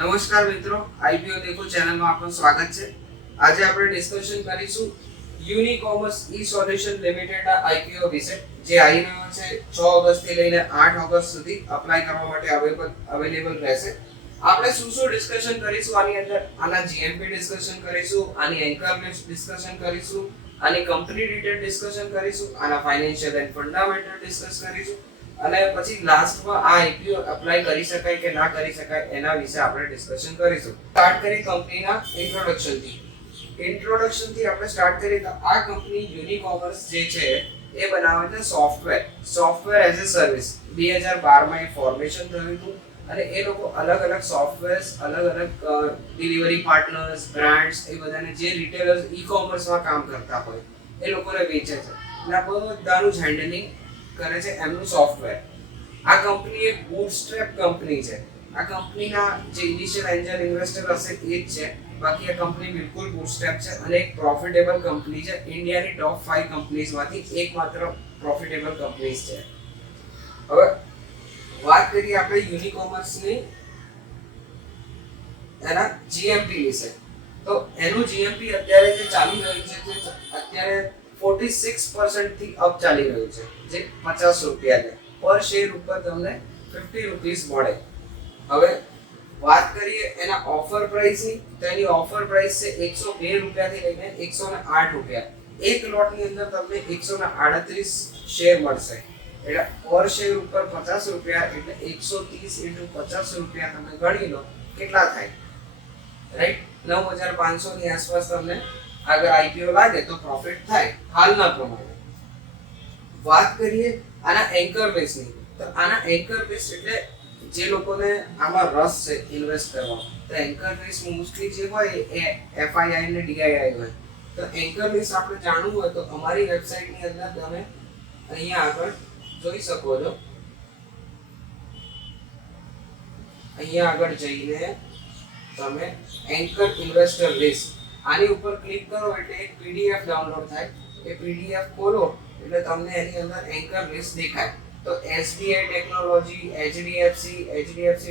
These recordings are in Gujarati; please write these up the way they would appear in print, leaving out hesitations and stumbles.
નમસ્કાર મિત્રો, આઈપીઓ દેખો ચેનલમાં આપનું સ્વાગત છે. આજે આપણે ડિસ્કશન કરીશું યુનિકોમર્સ ઈ સોલ્યુશન લિમિટેડના આઈપીઓ વિશે, જે આવી રહ્યો છે 6 ઓગસ્ટ થી લઈને 8 ઓગસ્ટ સુધી અપ્લાય કરવા માટે અવેલેબલ રહેશે. આપણે શું ડિસ્કશન કરીશું આની અંદર? આના જીએમપી ડિસ્કશન કરીશું, આની એન્કર લિસ્ટ ડિસ્કશન કરીશું, આની કંપની ડિટેલ ડિસ્કશન કરીશું, આના ફાઇનાન્શિયલ એન્ડ ફંડામેન્ટલ ડિસ્કસ કરીશું અને પછી લાસ્ટમાં આ આઈપીઓ અપ્લાય કરી શકાય કે ના કરી શકાય એના વિશે આપણે ડિસ્કશન કરીશું. સ્ટાર્ટ કરીએ કંપનીના ઇન્ટ્રોડક્શનથી આપણે સ્ટાર્ટ કરીએ તો આ કંપની યુનિકોમર્સ જે છે એ બનાવે છે સોફ્ટવેર એઝ અ સર્વિસ. 2012 માં એ ફોર્મેશન થયું હતું અને એ લોકો અલગ અલગ સોફ્ટવેર્સ, અલગ અલગ ડિલિવરી પાર્ટનર્સ, બ્રાન્ડ્સ, એ બધાને જે રિટેલર્સ ઈ-કોમર્સમાં કામ કરતા હોય એ લોકોને વેચે છે. એના બધાનું જ હેન્ડલિંગ કરે છે એમનું સોફ્ટવેર. આ કંપની એક બૂટસ્ટ્રેપ કંપની છે. આ કંપનીના જે ઇનિશિયલ એન્જલ ઇન્વેસ્ટર હશે એ જ છે. બાકી આ કંપની બિલકુલ બૂટસ્ટ્રેપ છે અને એક પ્રોફિટેબલ કંપની છે. ઇન્ડિયાની ટોપ 5 કંપનીઝમાંથી એકમાત્ર પ્રોફિટેબલ કંપનીઝ છે. હવે વાત કરીએ આપણે યુનિકોમર્સની એના જીએમપી વિશે. તો એનું જીએમપી અત્યારે જે ચાલી રહ્યું છે તે અત્યારે 46% થી અપ ચાલી રહ્યું છે, જે 50 રૂપિયા છે. પર શેર ઉપર તમને 50 રૂપીસ મળે. હવે વાત કરીએ એના ઓફર પ્રાઇસની, તો એની ઓફર પ્રાઇસ છે 102 રૂપિયાથી લઈને 108 રૂપિયા. એક લોટની અંદર તમને 138 શેર મળશે. એટલે પર શેર ઉપર 50 રૂપિયા એટલે 130 * 50 રૂપિયા તમે ગણી લો કેટલા થાય, રાઈટ? 9500 ની આસપાસ તમને અગર આઈપીઓ લાગે તો પ્રોફિટ થાય હાલના પ્રમાણે. વાત કરીએ આના એન્કર બેસની, તો આના એન્કર બેસ એટલે જે લોકોને આમાં રસ છે ઇન્વેસ્ટ કરવામાં, તો એન્કર બેસ મોસ્ટલી જે હોય એ એફઆઈઆઈ અને ડીઆઈઆઈ હોય. તો એન્કર બેસ આપણે જાણવું હોય તો અમારી વેબસાઇટની અંદર તમે અહીંયા આગળ જોઈ શકો છો. અહીંયા આગળ જઈને તમે એન્કર ઇન્વેસ્ટર લિસ્ટ આની ઉપર ક્લિક કરો એટલે એક પીડીએફ ડાઉનલોડ થાય. એ પીડીએફ ખોલો એટલે તમને એની અંદર એન્કર લિસ્ટ દેખાય. તો SBI technology, HDFC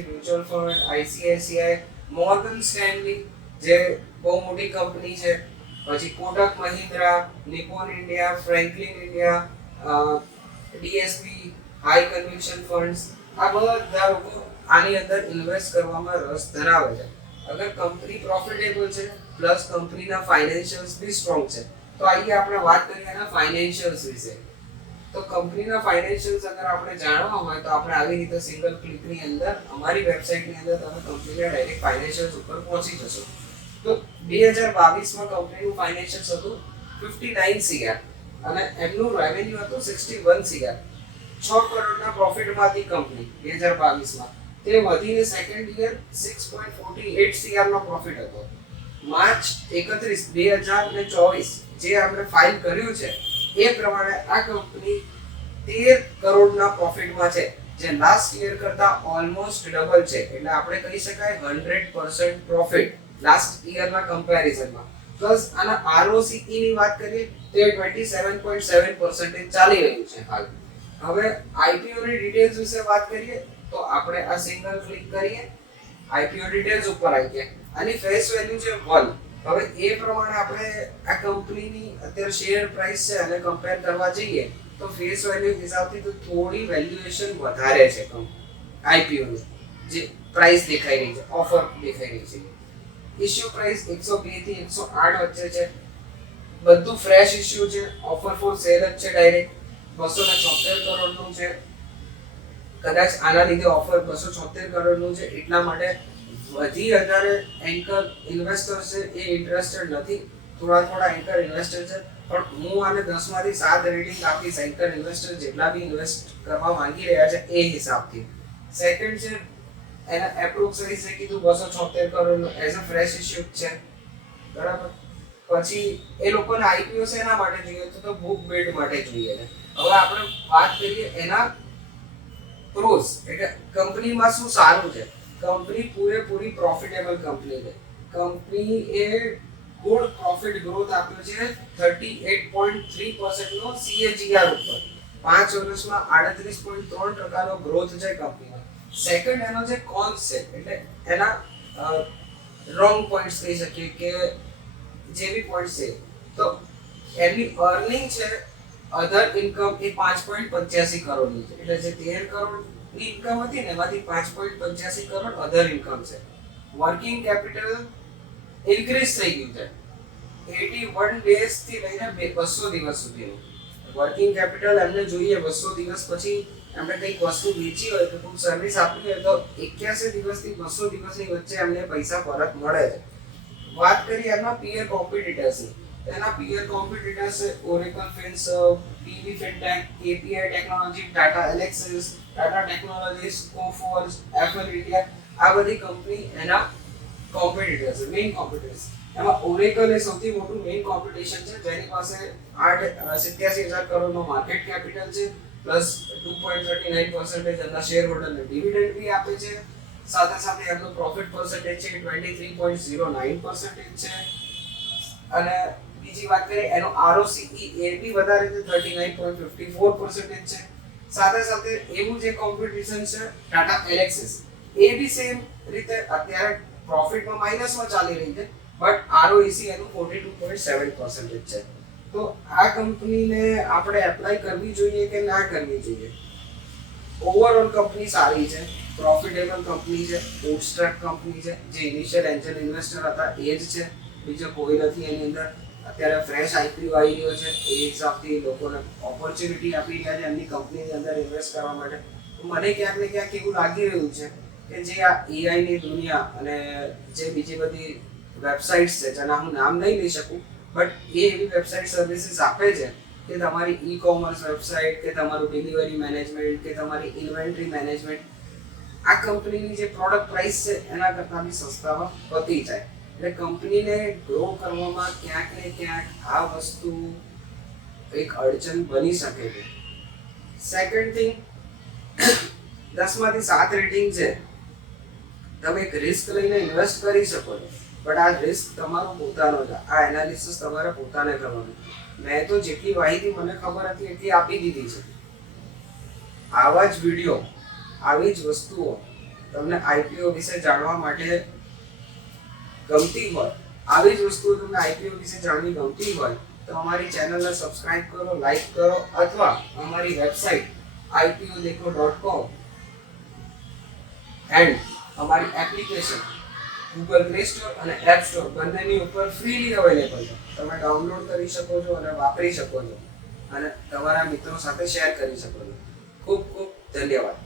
mutual fund, ICICI, Morgan Stanley જે બહુ મોટી કંપની છે, પછી Kotak Mahindra, Nippon India, Franklin India, DSP, high conviction funds, આ બધા લોકો આની અંદર ઇન્વેસ્ટ કરવામાં રસ ધરાવે છે. અગર કંપની પ્રોફિટેબલ છે પ્લસ કંપનીના ફાઇનાન્શિયલ્સ બી સ્ટ્રોંગ છે, તો આઈએ આપણે વાત કરીએ એના ફાઇનાન્શિયલ્સ વિશે. તો કંપનીના ફાઇનાન્શિયલ્સ અગર આપણે જાણવા હોય તો આપણે આવી રીતે સિંગલ ક્લિકની અંદર અમારી વેબસાઇટની અંદર તમે કંપનીના ડાયરેક્ટ ફાઇનાન્શિયલ્સ ઉપર પહોંચી જશો. તો 2022 માં કંપનીનું ફાઇનાન્શિયલ્સ હતું 59 CR અને એમનું રેવન્યુ હતું 61 CR. 6 કરોડના પ્રોફિટમાંથી કંપની 2022 માં તે વધીને સેકન્ડ યર 6.48 CR નો પ્રોફિટ હતો. માર્ચ 31 2024 જે આપણે ફાઇલ કર્યું છે એ પ્રમાણે આ કંપની 13 કરોડના પ્રોફિટમાં છે, જે લાસ્ટ યર કરતા ઓલમોસ્ટ ડબલ છે. એટલે આપણે કહી શકાય 100% પ્રોફિટ લાસ્ટ યરના કમ્પેરિઝનમાં. પ્લસ આના આરઓસીઈ ની વાત કરીએ તો 27.7% ચાલી રહ્યું છે હાલ. હવે આઈપીઓ ની ડિટેલ્સ વિશે વાત કરીએ તો આપણે આ સિંગલ ક્લિક કરીએ, આઈપીઓ ડિટેલ્સ ઉપર આવી ગયા. આની ફેસ વેલ્યુ છે 1. હવે એ પ્રમાણે આપણે આ કંપનીની અત્યારે શેર પ્રાઇસ છે અને કમ્પેર કરવા જઈએ તો ફેસ વેલ્યુ હિસાબથી તો થોડી વેલ્યુએશન વધારે છે આઈપીઓ ની. જે પ્રાઇસ દેખાઈ રહી છે, ઓફર દેખાઈ રહી છે, ઇશ્યુ પ્રાઇસ 102 થી 108 વચ્ચે છે. બધું ફ્રેશ ઇશ્યુ છે, ઓફર ફોર સેલ જ છે, ડાયરેક્ટ 276 કરોડનું છે. કદાચ આના લીધે ઓફર 276 કરોડનું છે એટલા માટે વધી વધારે એન્કર ઇન્વેસ્ટર છે એ ઇન્ટરેસ્ટેડ નથી. થોડા એન્કર ઇન્વેસ્ટર છે, પણ હું આને 10 માંથી 7 રેટિંગ આપીશ એન્કર ઇન્વેસ્ટર જેટલા બી ઇન્વેસ્ટ કરવા માંગી રહ્યા છે એ હિસાબથી. સેકન્ડ છે એના એપ્રોક્સ સાઇઝ છે કીધું 276 કરોડનું એઝ અ ફ્રેશ ઇશ્યુ છે, બરાબર. પછી એ લોકોને આઈપીઓ શેના માટે જોઈએ તો બુક બિલ્ડ માટે જોઈએ છે. હવે આપણે વાત કરીએ એના પ્રોસ, એટલે કંપનીમાં શું સારું છે. કંપની પૂરેપૂરી પ્રોફિટેબલ કંપની છે. કંપની એ ગુડ પ્રોફિટ ગ્રોથ આપ્યો છે 38.3% નો CAGR ઉપર. 5 વર્ષમાં 38.3% ગ્રોથ છે કંપનીમાં. સેકન્ડ એનો જે કોન્સ છે એટલે એના રોંગ પોઈન્ટ્સ કહી શકીએ કે જે બી પોઈન્ટ છે, તો એની અર્નિંગ છે અધર ઇન્કમ એ 5.85 કરોડની છે. એટલે જે 13 કરોડની ઇન્કમ હતી ને એમાંથી 5.85 કરોડ અધર ઇન્કમ છે. વર્કિંગ કેપિટલ ઇન્ક્રીઝ થઈ ગયું છે 81 ડેઝ થી લઈને 200 દિવસ સુધીનું. વર્કિંગ કેપિટલ એમને જોઈએ 200 દિવસ પછી એમને કંઈક વસ્તુ વેચી હોય કે કોઈ સર્વિસ આપી હોય તો 81 દિવસથી 200 દિવસની વચ્ચે એમને પૈસા પરત મળે છે. વાત કરીએ એમના પીઅર કોમ્પિટિટર્સની, એના peer competitors Oracle Finserv, PV fintech, KPI technology, Tata Elxsi, Tata technologies, Coforge, FL India, આ બધી કંપની એના કોમ્પિટિટર્સ, મેઇન કોમ્પિટિટર્સ. એમાં ઓરેકલ એ સૌથી મોટું મેઇન કોમ્પિટિશન છે, જેની પાસે 87,000 કરોડનો માર્કેટ કેપિટલ છે, પ્લસ 2.39% એમના શેર હોલ્ડરને ડિવિડન્ડ બી આપે છે. સાથે સાથે એમનો પ્રોફિટ પર્સન્ટેજ છે 23.09% છે. અને બીજી વાત કરીએ એનો ROCE એ બી વધારે છે 39.54% છે. સાથે સાથે એવું જે કોમ્પિટિશન છે ટાટા એલેક્સિસ, એ બી સેમ રીતે અત્યારે પ્રોફિટમાં માઇનસમાં ચાલી રહી છે, બટ ROEC એનું 42.7% છે. તો આ કંપનીને આપણે એપ્લાય કરવી જોઈએ કે ના કરવી જોઈએ? ઓવરઓલ કંપની સારી છે, પ્રોફિટેબલ કંપની છે, બૂટસ્ટ્રેપ કંપની છે. જે ઇનિશિયલ એન્જલ ઇન્વેસ્ટર હતા એ જ છે, બીજો કોઈ નથી એની અંદર. અત્યારે ફ્રેશ આઈપીઓ આવી રહ્યો છે, એ હિસાબથી લોકોને ઓપોર્ચ્યુનિટી આપી રહ્યા છે એમની કંપનીની અંદર ઇન્વેસ્ટ કરવા માટે. મને ક્યાંક ને ક્યાંક એવું લાગી રહ્યું છે કે જે આ એઆઈની દુનિયા અને જે બીજી બધી વેબસાઇટ્સ છે જેના હું નામ નહીં લઈ શકું, બટ એ એવી વેબસાઇટ સર્વિસીસ આપે છે કે તમારી ઈ કોમર્સ વેબસાઇટ, કે તમારું ડિલિવરી મેનેજમેન્ટ, કે તમારી ઇન્વેન્ટરી મેનેજમેન્ટ, આ કંપનીની જે પ્રોડક્ટ પ્રાઇસ છે એના કરતાં બી સસ્તામાં પતી જાય. એટલે કંપનીને ગ્રો કરવામાં ક્યાંક ને ક્યાંક આ વસ્તુ એક અડચણ બની શકે છે. સેકન્ડ થિંગ, 10માંથી 7 રેટિંગ છે. તમે એક રિસ્ક લઈને ઇન્વેસ્ટ કરી શકો છો, બટ આ રિસ્ક તમારો પોતાનો છે. આ એનાલિસિસ તમારે પોતાને કરવાનું. મેં તો જેટલી માહિતી મને ખબર હતી એટલી આપી દીધી છે. આવા જ વિડીયો, આવી જ વસ્તુઓ તમને આઈપીઓ વિશે જાણવા માટે ગમતી હોય, આવી જ વસ્તુઓ તમને આઈપીઓ વિશે જાણવી ગમતી હોય તો અમારી ચેનલને સબસ્ક્રાઇબ કરો, લાઈક કરો, અથવા અમારી વેબસાઇટ ipo-dekho.com એન્ડ અમારી એપ્લિકેશન ગૂગલ પ્લે સ્ટોર અને એપ સ્ટોર બંનેની ઉપર ફ્રીલી અવેલેબલ છે. તમે ડાઉનલોડ કરી શકો છો અને વાપરી શકો છો અને તમારા મિત્રો સાથે શેર કરી શકો છો. ખૂબ ખૂબ ધન્યવાદ.